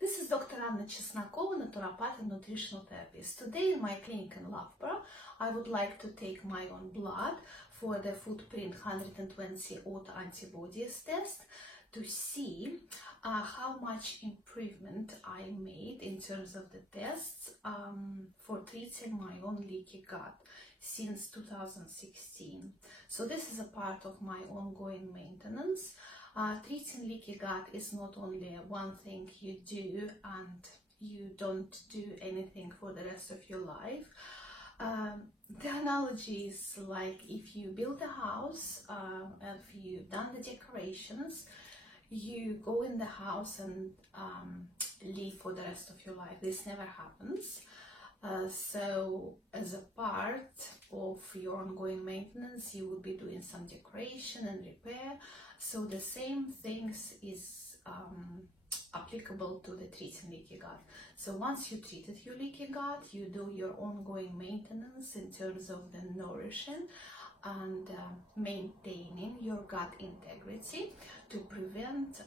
This is Dr. Anna Chesnakova, naturopath and nutritional therapist. Today in my clinic in Loughborough, I would like to take my own blood for the footprint 120 autoantibodies test to see how much improvement I made in terms of the tests for treating my own leaky gut since 2016. So this is a part of my ongoing maintenance. Treating leaky gut is not only one thing you do and you don't do anything for the rest of your life. The analogy is like if you build a house, if you've done the decorations, you go in the house and live for the rest of your life. This never happens. So as a part of your ongoing maintenance, you will be doing some decoration and repair. So the same things is applicable to the treating leaky gut. So once you treated your leaky gut, you do your ongoing maintenance in terms of the nourishing and maintaining your gut integrity to prevent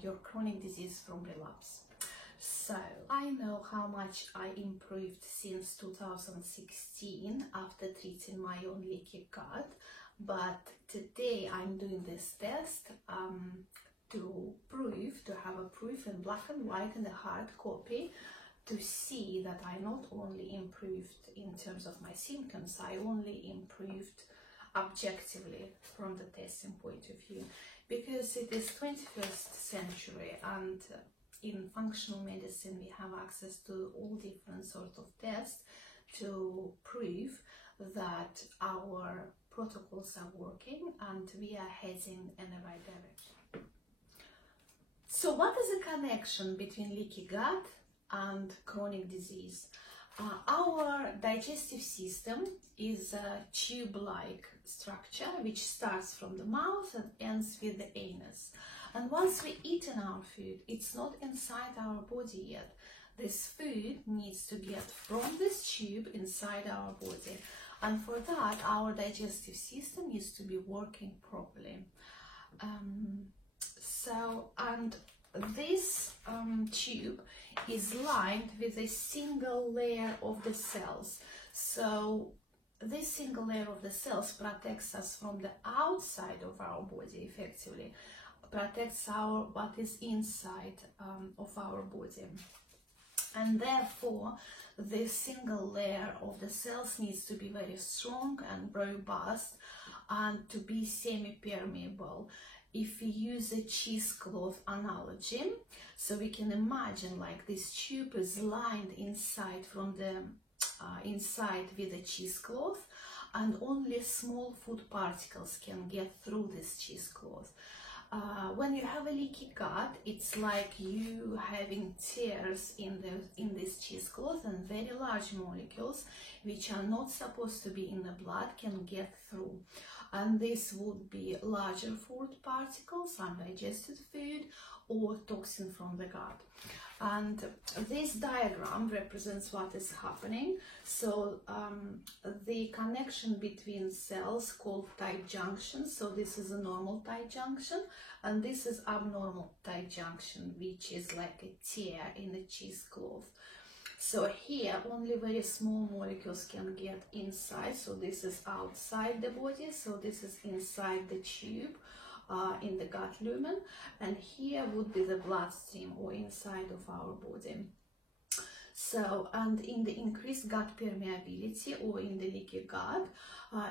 your chronic disease from relapse. So I know how much I improved since 2016 after treating my own leaky gut, but today I'm doing this test to have a proof in black and white in the hard copy to see that I not only improved in terms of my symptoms, I only improved objectively from the testing point of view, because it is 21st century and in functional medicine we have access to all different sorts of tests to prove that our protocols are working and we are heading in the right direction. So what is the connection between leaky gut and chronic disease? Our digestive system is a tube-like structure which starts from the mouth and ends with the anus. And once we eat our food, it's not inside our body yet. This food needs to get from this tube inside our body. And for that, our digestive system needs to be working properly. This tube is lined with a single layer of the cells. So this single layer of the cells protects us from the outside of our body, effectively protects what is inside of our body. And therefore, this single layer of the cells needs to be very strong and robust and to be semi-permeable. If we use a cheesecloth analogy, so we can imagine like this tube is lined inside from the inside with a cheesecloth, and only small food particles can get through this cheesecloth. When you have a leaky gut, it's like you having tears in this cheesecloth, and very large molecules which are not supposed to be in the blood can get through. And this would be larger food particles, undigested food, or toxin from the gut. And this diagram represents what is happening. So the connection between cells called tight junction. So this is a normal tight junction, and this is abnormal tight junction, which is like a tear in the cheesecloth. So here only very small molecules can get inside. So this is outside the body. So this is inside the tube. In the gut lumen, and here would be the bloodstream or inside of our body. So, and in the increased gut permeability or in the leaky gut,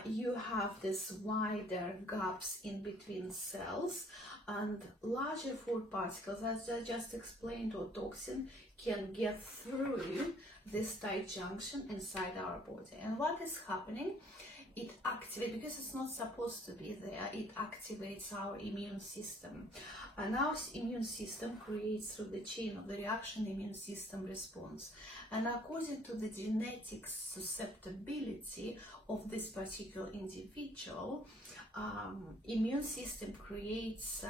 you have this wider gaps in between cells, and larger food particles, as I just explained, or toxin, can get through this tight junction inside our body. And what is happening? It activates, because it's not supposed to be there, it activates our immune system. And our immune system creates, through the chain of the reaction, immune system response. And according to the genetic susceptibility of this particular individual, immune system creates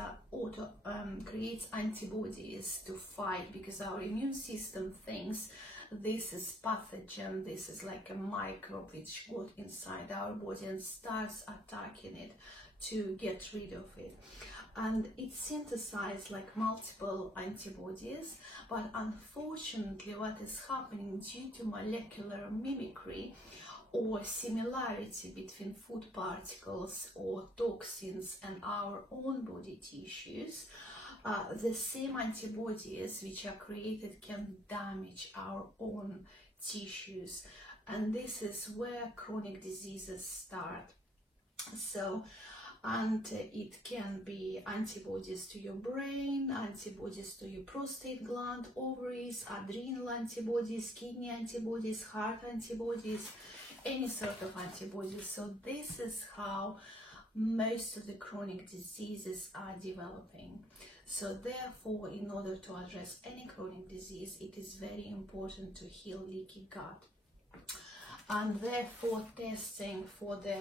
creates antibodies to fight, because our immune system thinks this is pathogen, this is like a microbe which got inside our body and starts attacking it to get rid of it. and it synthesized like multiple antibodies, but unfortunately what is happening due to molecular mimicry or similarity between food particles or toxins and our own body tissues, the same antibodies which are created can damage our own tissues, and this is where chronic diseases start. So, and it can be antibodies to your brain, antibodies to your prostate gland, ovaries, adrenal antibodies, kidney antibodies, heart antibodies, any sort of antibodies. So this is how most of the chronic diseases are developing. So therefore, in order to address any chronic disease, it is very important to heal leaky gut. And therefore, testing for the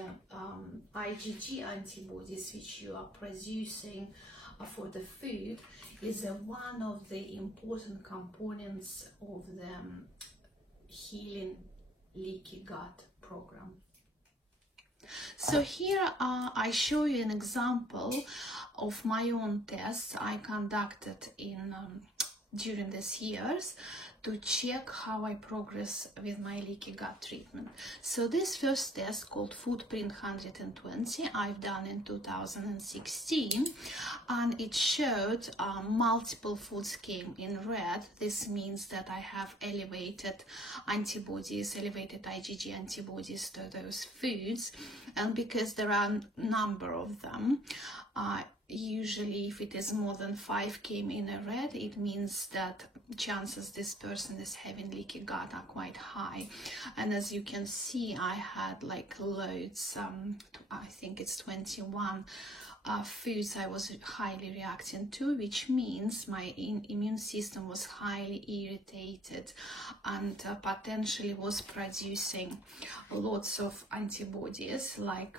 IgG antibodies which you are producing for the food is one of the important components of the healing leaky gut program. So here I show you an example of my own tests I conducted in during these years to check how I progress with my leaky gut treatment. So this first test, called Footprint 120, I've done in 2016, and it showed multiple foods came in red. This means that I have elevated antibodies, elevated IgG antibodies to those foods, and because there are a number of them, usually if it is more than 5 came in a red, it means that chances this person is having leaky gut are quite high. And as you can see, I had like loads, I think it's 21 foods I was highly reacting to, which means my immune system was highly irritated and potentially was producing lots of antibodies like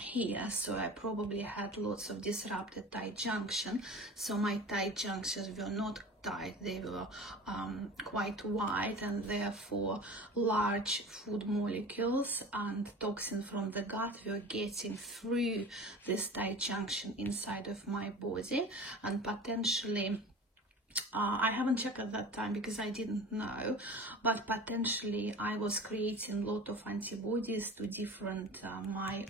here. So I probably had lots of disrupted tight junction, so my tight junctions were not tight, they were quite wide, and therefore large food molecules and toxin from the gut were getting through this tight junction inside of my body, and potentially I haven't checked at that time because I didn't know, but potentially I was creating a lot of antibodies to different my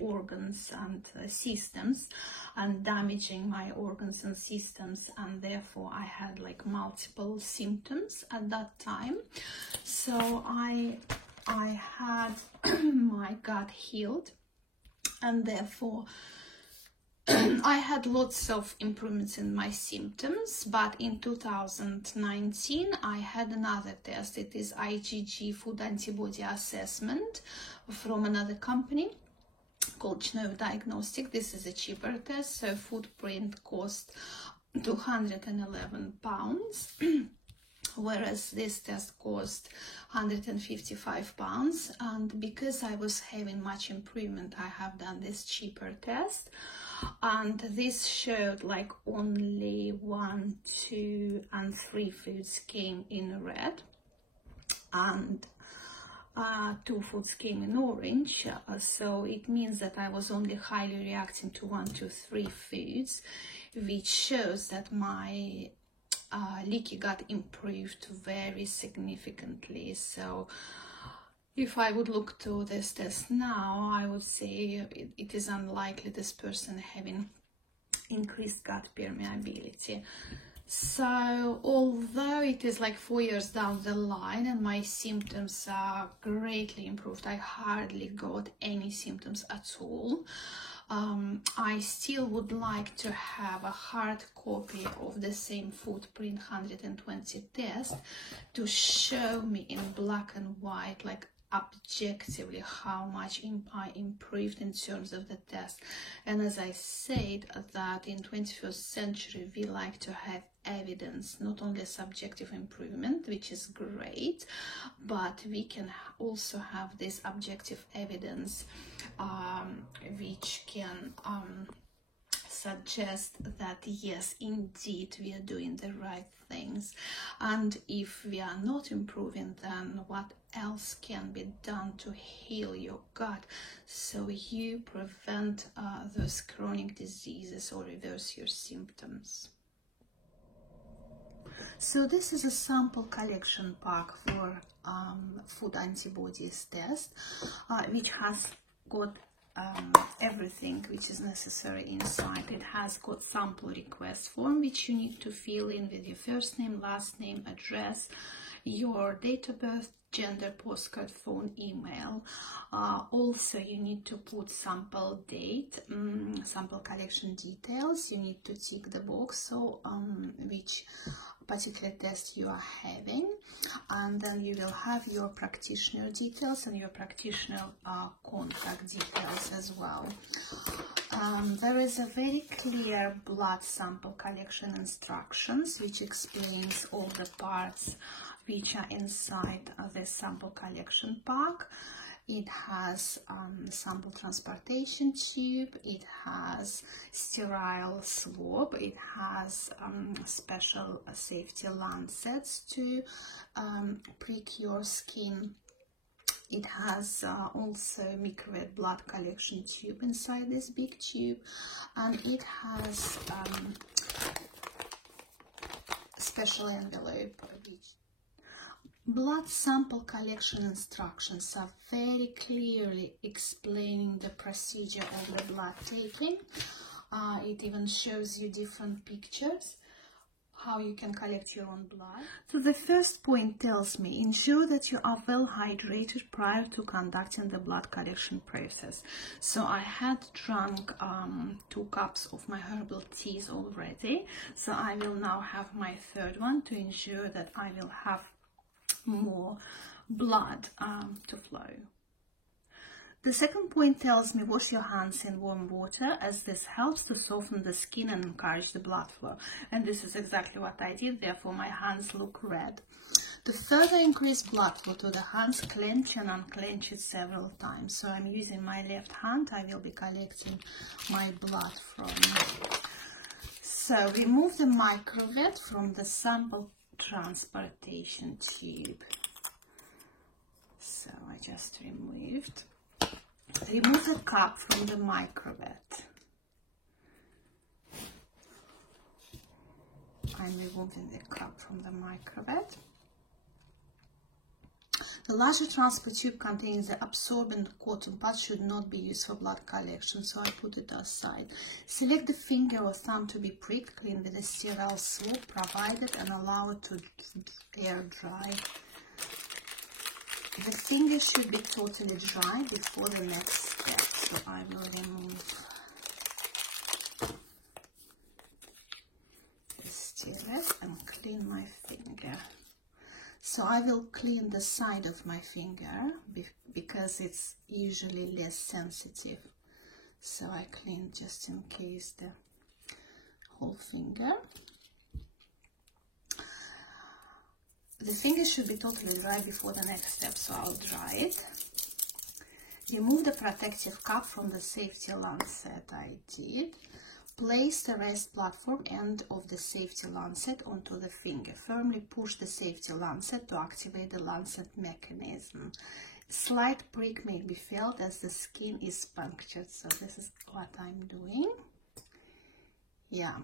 organs and systems, and damaging my organs and systems, and therefore I had like multiple symptoms at that time. So I had my gut healed, and therefore I had lots of improvements in my symptoms. But in 2019 I had another test. It is IgG food antibody assessment from another company called Genova Diagnostic. This is a cheaper test, so Footprint cost £211, whereas this test cost £155. And because I was having much improvement, I have done this cheaper test, and this showed like only 1, 2 and 3 foods came in red, and 2 foods came in orange. So it means that I was only highly reacting to 1, 2, 3 foods, which shows that my leaky gut improved very significantly. So if I would look to this test now, I would say it is unlikely this person having increased gut permeability. So although it is like 4 years down the line and my symptoms are greatly improved, I hardly got any symptoms at all, I still would like to have a hard copy of the same Footprint 120 test to show me in black and white, like objectively, how much I improved in terms of the test. And as I said, that in 21st century we like to have evidence, not only subjective improvement, which is great, but we can also have this objective evidence which can suggest that yes, indeed, we are doing the right things. And if we are not improving, then what else can be done to heal your gut so you prevent those chronic diseases or reverse your symptoms? So this is a sample collection pack for food antibodies test, which has got everything which is necessary inside. It has got sample request form which you need to fill in with your first name, last name, address, your date of birth, gender, postcode, phone, email. Also you need to put sample date, sample collection details. You need to tick the box, so which particular test you are having, and then you will have your practitioner details and your practitioner contact details as well. There is a very clear blood sample collection instructions which explains all the parts which are inside the sample collection pack. It has sample transportation tube, it has sterile swab, it has special safety lancets to prick your skin. It has also microwave blood collection tube inside this big tube, and it has special envelope. Blood sample collection instructions are very clearly explaining the procedure of the blood taking. It even shows you different pictures how you can collect your own blood. So the first point tells me, ensure that you are well hydrated prior to conducting the blood collection process. So I had drunk 2 cups of my herbal teas already, so I will now have my third one to ensure that I will have more blood to flow. The second point tells me wash your hands in warm water, as this helps to soften the skin and encourage the blood flow. And this is exactly what I did, therefore my hands look red. To further increase blood flow to the hands, clench and unclench it several times. So I'm using my left hand, I will be collecting my blood from. So remove the microwave from the sample transportation tube. So I just removed. Remove the cup from the microwave. I'm removing the cup from the microwave. The larger transport tube containing the absorbent cotton pad should not be used for blood collection, so I put it aside. Select the finger or thumb to be pricked, clean with a sterile swab provided, and allow it to air dry. The finger should be totally dry before the next step, so I will remove the stylet and clean my finger. So I will clean the side of my finger because it's usually less sensitive. So I clean just in case the whole finger. The finger should be totally dry before the next step, so I'll dry it. Remove the protective cap from the safety lancet. I did. Place the rest platform end of the safety lancet onto the finger. Firmly push the safety lancet to activate the lancet mechanism. Slight prick may be felt as the skin is punctured. So this is what I'm doing. Yeah.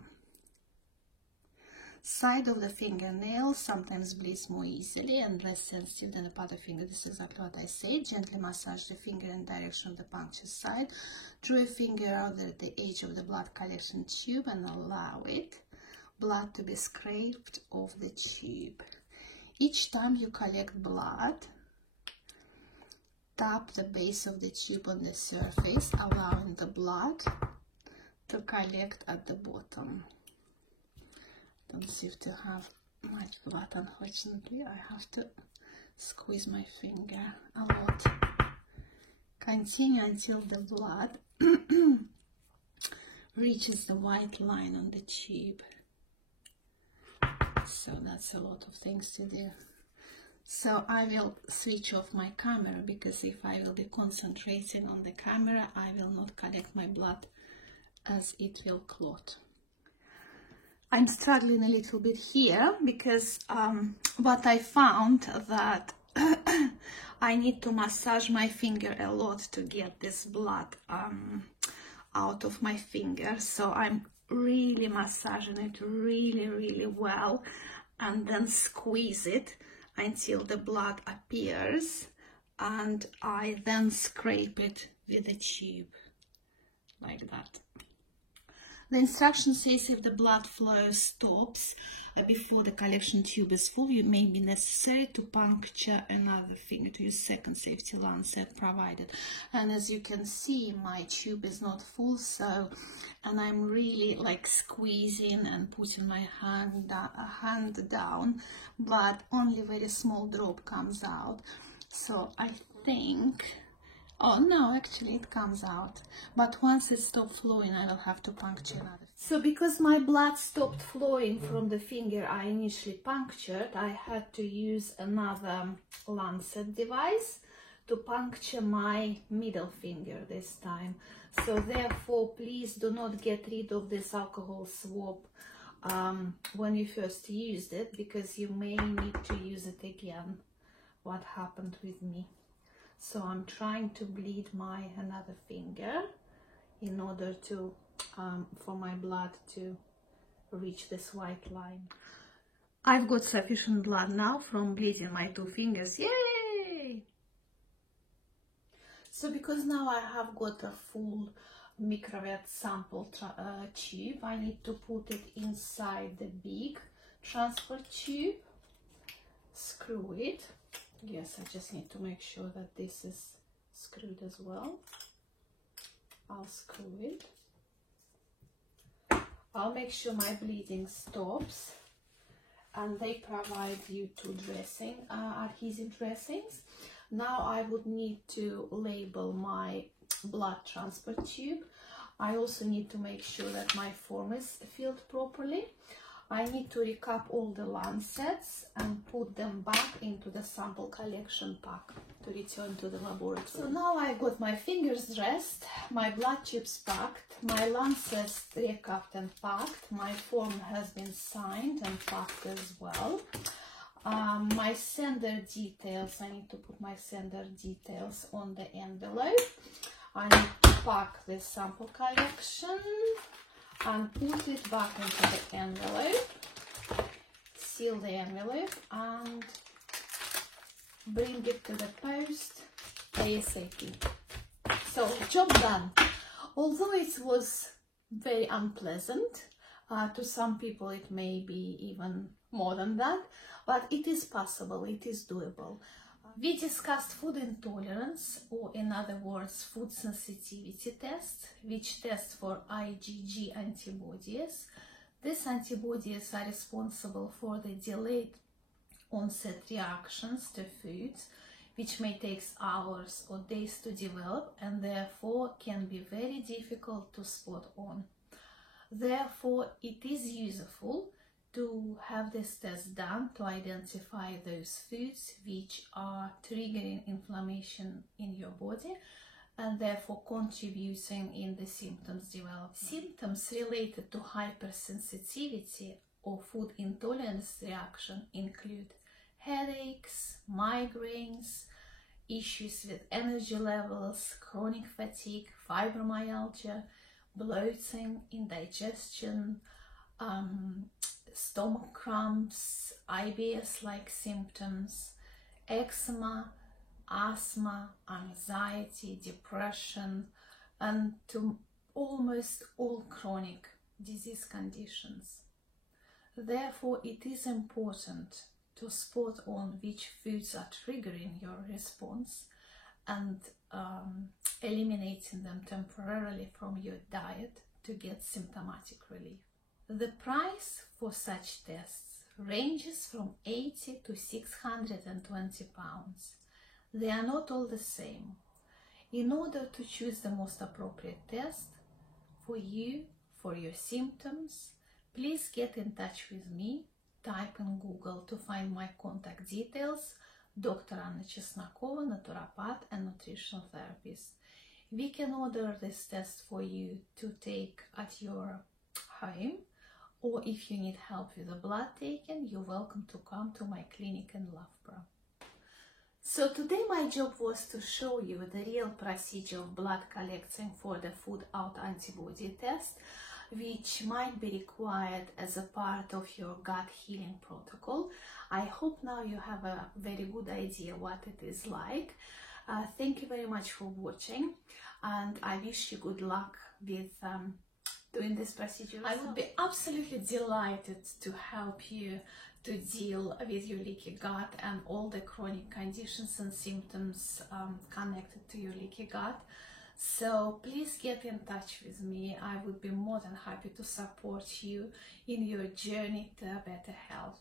Side of the fingernail sometimes bleeds more easily and less sensitive than the part of finger. This is exactly what I say. Gently massage the finger in the direction of the punctured side. Draw a finger out at the edge of the blood collection tube and allow it, blood to be scraped off the tube. Each time you collect blood, tap the base of the tube on the surface, allowing the blood to collect at the bottom. Don't seem to have much blood, unfortunately. I have to squeeze my finger a lot. Continue until the blood reaches the white line on the tube. So that's a lot of things to do. So I will switch off my camera, because if I will be concentrating on the camera, I will not collect my blood as it will clot. I'm struggling a little bit here because what I found that I need to massage my finger a lot to get this blood out of my finger. So I'm really massaging it really well and then squeeze it until the blood appears, and I then scrape it with a tube like that. The instruction says if the blood flow stops before the collection tube is full, it may be necessary to puncture another finger, to use second safety lancet provided. And as you can see, my tube is not full, so, and I'm really like squeezing and putting my hand down, but only very small drop comes out. So I think, oh no, actually it comes out, but once it stops flowing I will have to puncture another. So because my blood stopped flowing from the finger I initially punctured, I had to use another lancet device to puncture my middle finger this time. So therefore please do not get rid of this alcohol swab when you first used it, because you may need to use it again, what happened with me. So I'm trying to bleed my another finger in order to for my blood to reach this white line. I've got sufficient blood now from bleeding my two fingers. Yay! So because now I have got a full microvert sample tube, I need to put it inside the big transfer tube, screw it. Yes, I just need to make sure that this is screwed as well. I'll screw it. I'll make sure my bleeding stops, and they provide you two dressing, adhesive dressings. Now I would need to label my blood transfer tube. I also need to make sure that my form is filled properly. I need to recap all the lancets and put them back into the sample collection pack to return to the laboratory. So now I've got my fingers dressed, my blood tubes packed, my lancets recapped and packed, my form has been signed and packed as well. My sender details, I need to put my sender details on the envelope. I need to pack the sample collection and put it back into the envelope, seal the envelope and bring it to the post ASAP. So job done. Although it was very unpleasant, to some people it may be even more than that, but it is possible, it is doable. We discussed food intolerance, or in other words, food sensitivity test, which tests for IgG antibodies. These antibodies are responsible for the delayed onset reactions to foods, which may take hours or days to develop and therefore can be very difficult to spot on. Therefore, it is useful to have this test done to identify those foods which are triggering inflammation in your body and therefore contributing in the symptoms development. Symptoms related to hypersensitivity or food intolerance reaction include headaches, migraines, issues with energy levels, chronic fatigue, fibromyalgia, bloating, indigestion, stomach cramps, IBS-like symptoms, eczema, asthma, anxiety, depression, and to almost all chronic disease conditions. Therefore, it is important to spot on which foods are triggering your response and eliminating them temporarily from your diet to get symptomatic relief. The price for such tests ranges from 80 to 620 pounds. They are not all the same. In order to choose the most appropriate test for you, for your symptoms, please get in touch with me. Type in Google to find my contact details, Dr. Anna Chesnakova, naturopath and nutritional therapist. We can order this test for you to take at your home, or if you need help with the blood taking, you're welcome to come to my clinic in Loughborough. So today my job was to show you the real procedure of blood collecting for the food autoantibody test, which might be required as a part of your gut healing protocol. I hope now you have a very good idea what it is like. Thank you very much for watching, and I wish you good luck with doing this procedure. I would be absolutely delighted to help you to deal with your leaky gut and all the chronic conditions and symptoms connected to your leaky gut. So please get in touch with me. I would be more than happy to support you in your journey to a better health.